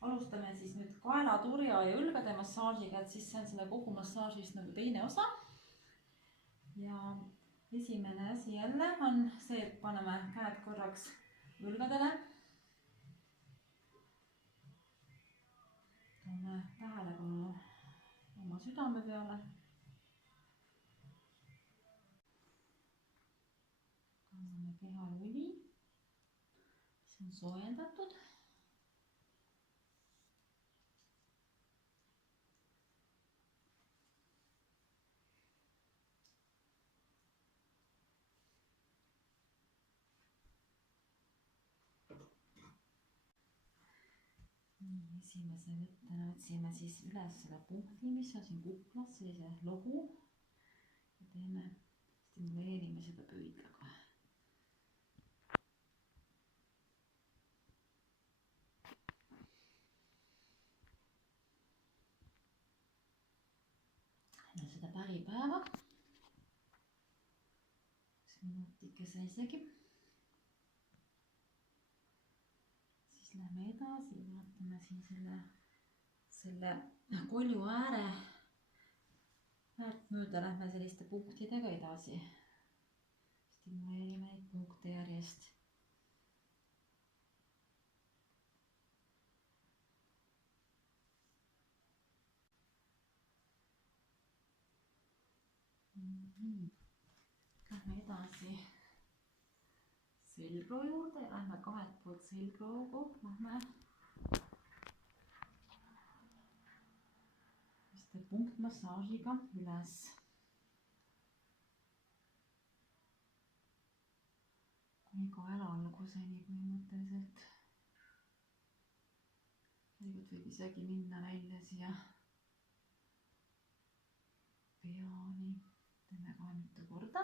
alustame siis nüüd kaelaturja ja õlgade massaažiga, et siis see on selle kogu massaažist nagu teine osa. Ja esimene asi jälle on see, et paneme käed korraks õlgadele. Toome tähelepanu oma südame peale. Kanname kehal õli, mis on soojendatud. Esimese võttena otsime siis üles selle punkti, mis on siin kuklas, sellise lohu ja teeme, stimuleerime seda pöidlaga. Ja seda päripäeva, 1 minutikese isegi. Siis lähme edasi, vaatame siin selle kolju äärt mööda lähme selliste punktidega edasi. Stimuleerime neid punkte järjest. Lähme edasi selgroo juurde ja lähme kahelt poolt selgroogu, lähme punktmassaažiga üles. Kuni kaela alguseni põhimõtteliselt. Tegelikult võib isegi minna välja siia peani. Teeme kohe mitu korda.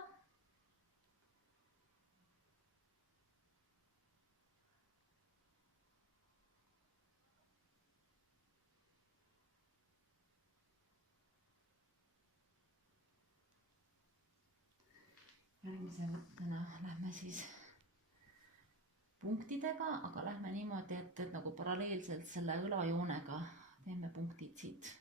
Järgmise võttena lähme siis punktidega, aga lähme niimoodi, et nagu paralleelselt selle õlajoonega teeme punktid siit.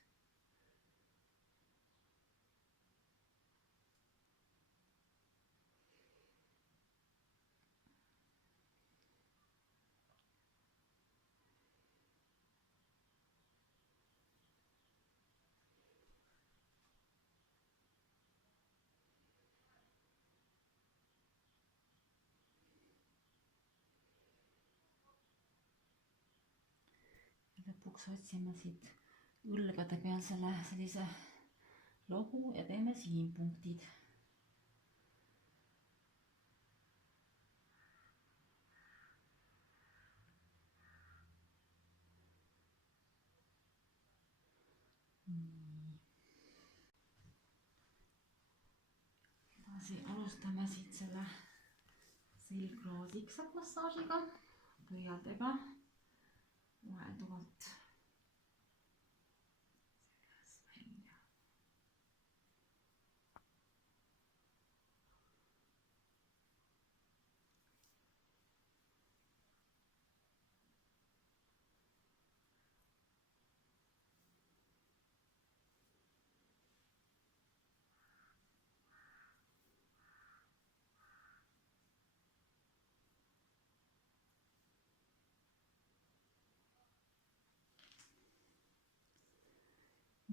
Lõpuks otsime siit õlgade peal sellise lohu ja teeme siin punktid. Edasi alustame siit selle selgroo siksakmassaažiga, pöialdega vahelduvalt seljas välja.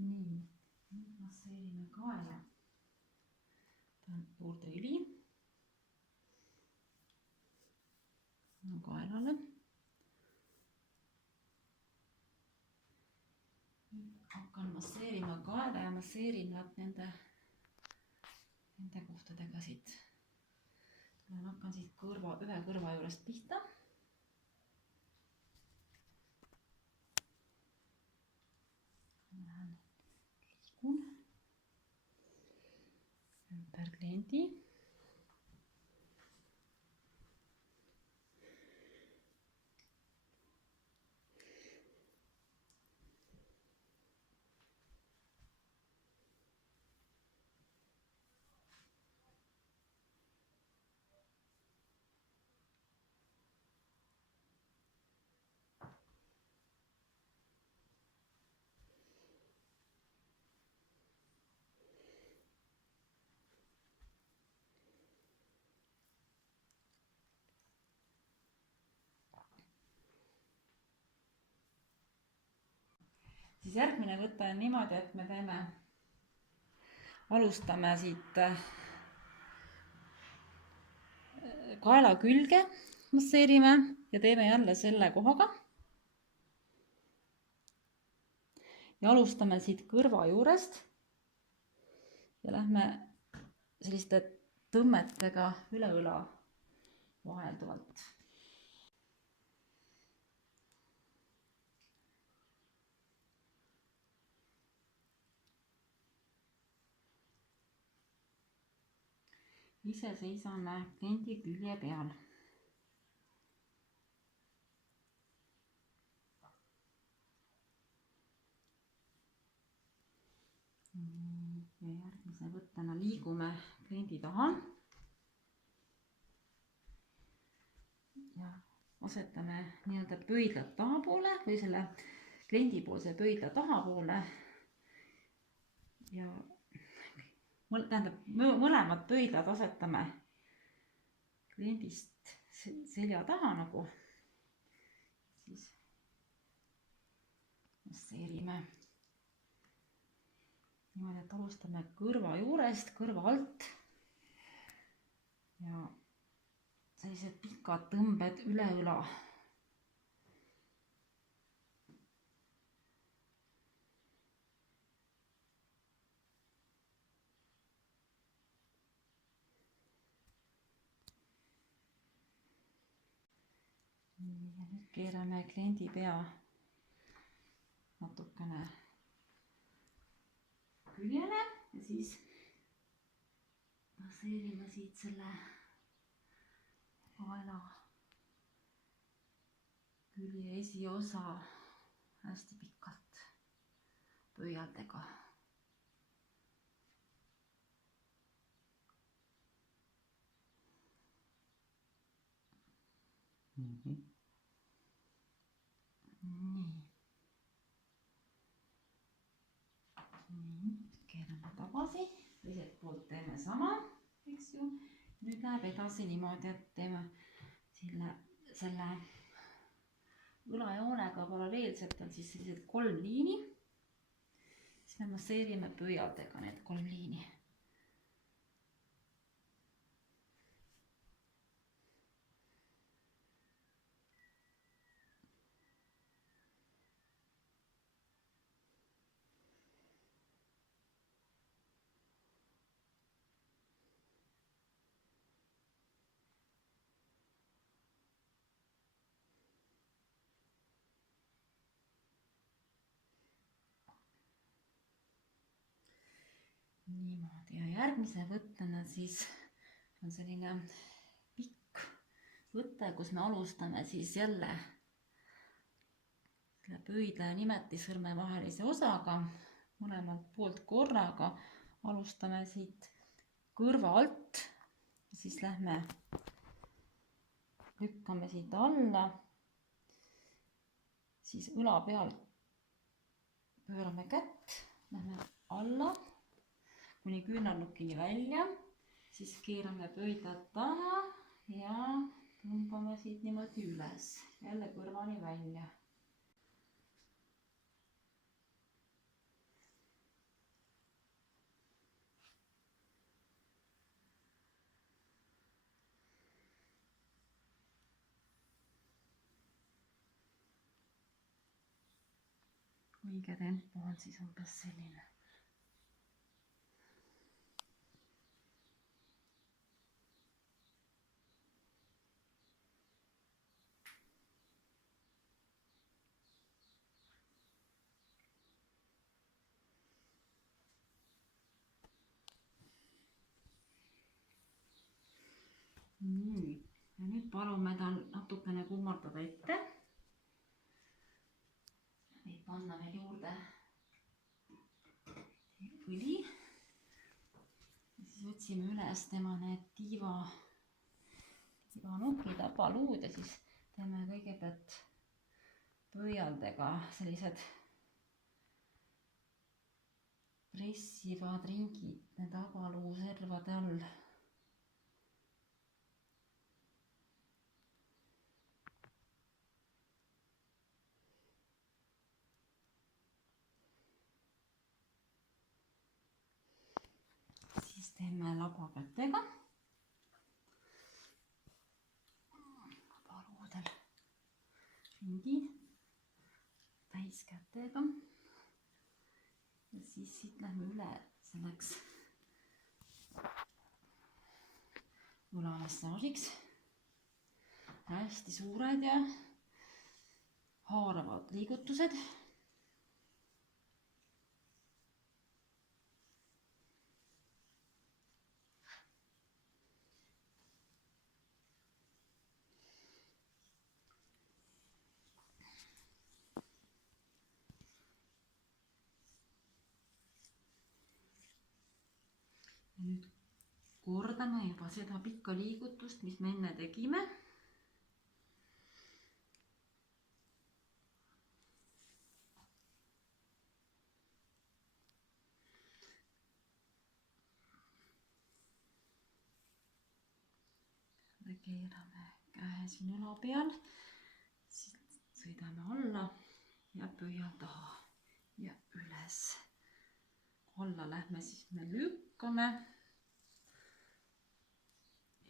Nii, nüüd masseerime kaela. Tahan juurde õli kaelale. Nüüd hakkan masseerima kaela ja masseerin nad nende kohtadega siit. Hakkan siit ühe kõrva juurest pihta. Liigun ümber kliendi. siis järgmine võte on niimoodi, et me alustame siit kaela külge, masseerime ja teeme jälle selle kohaga. Ja alustame siit kõrva juurest ja lähme selliste tõmmetega üle õla vahelduvalt. Ise seisame kliendi külje peal. Ja järgmise võttena liigume kliendi taha ja asetame nii-öelda pöidlad tahapoole või selle kliendipoolse pöidla tahapoole ja mõlemad pöidlad asetame kliendist selja taha nagu, siis masseerime. Niimoodi, et alustame kõrva juurest, kõrva alt ja sellised pikad tõmbed üle õla. Ja nüüd keerame kliendi pea natukene küljele ja siis masseerime siit selle kaela külje esiosa hästi pikalt pöialdega. Nii. Keerame tagasi, teiselt poolt teeme sama, eks ju. Nüüd läheb edasi niimoodi, et teeme selle õlajoonega paralleelselt on siis sellised 3 liini. Siis me masseerime pöialdega need 3 liini. Niimoodi ja järgmise võttena siis on selline pikk võte, kus me alustame siis jälle selle pöidla ja nimetissõrme vahelise osaga mõlemalt poolt korraga. Alustame siit kõrva alt, siis lähme, lükkame siit alla, siis õla peal pöörame kätt, lähme alla kuni küünarnukini välja, siis keerame pöidlad taha ja tõmbame siit niimoodi üles, jälle kõrvani välja. Õige tempo on siis umbes selline. Nii, ja nüüd palume tal natukene kummardada ette. Võib panna veel juurde õli. Siis otsime üles tema need tiivanukid, tabaluud ja siis teeme kõigepealt pöialdega sellised pressivad ringid need tabaluu servade all. teeme labakätega. Labaruudel ringi täiskätega. Ja siis siit lähme üle selleks õlamassaažiks. Hästi suured ja haaravad liigutused. Ja nüüd kordame juba seda pikka liigutust, mis me enne tegime. Keerame käe siin õla peal, siis sõidame alla ja pöial taha ja üles. Alla lähme, siis me lükkame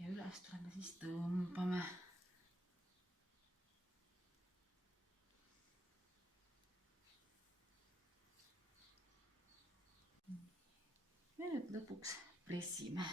ja üles tuleme, siis tõmbame. Ja nüüd lõpuks pressime.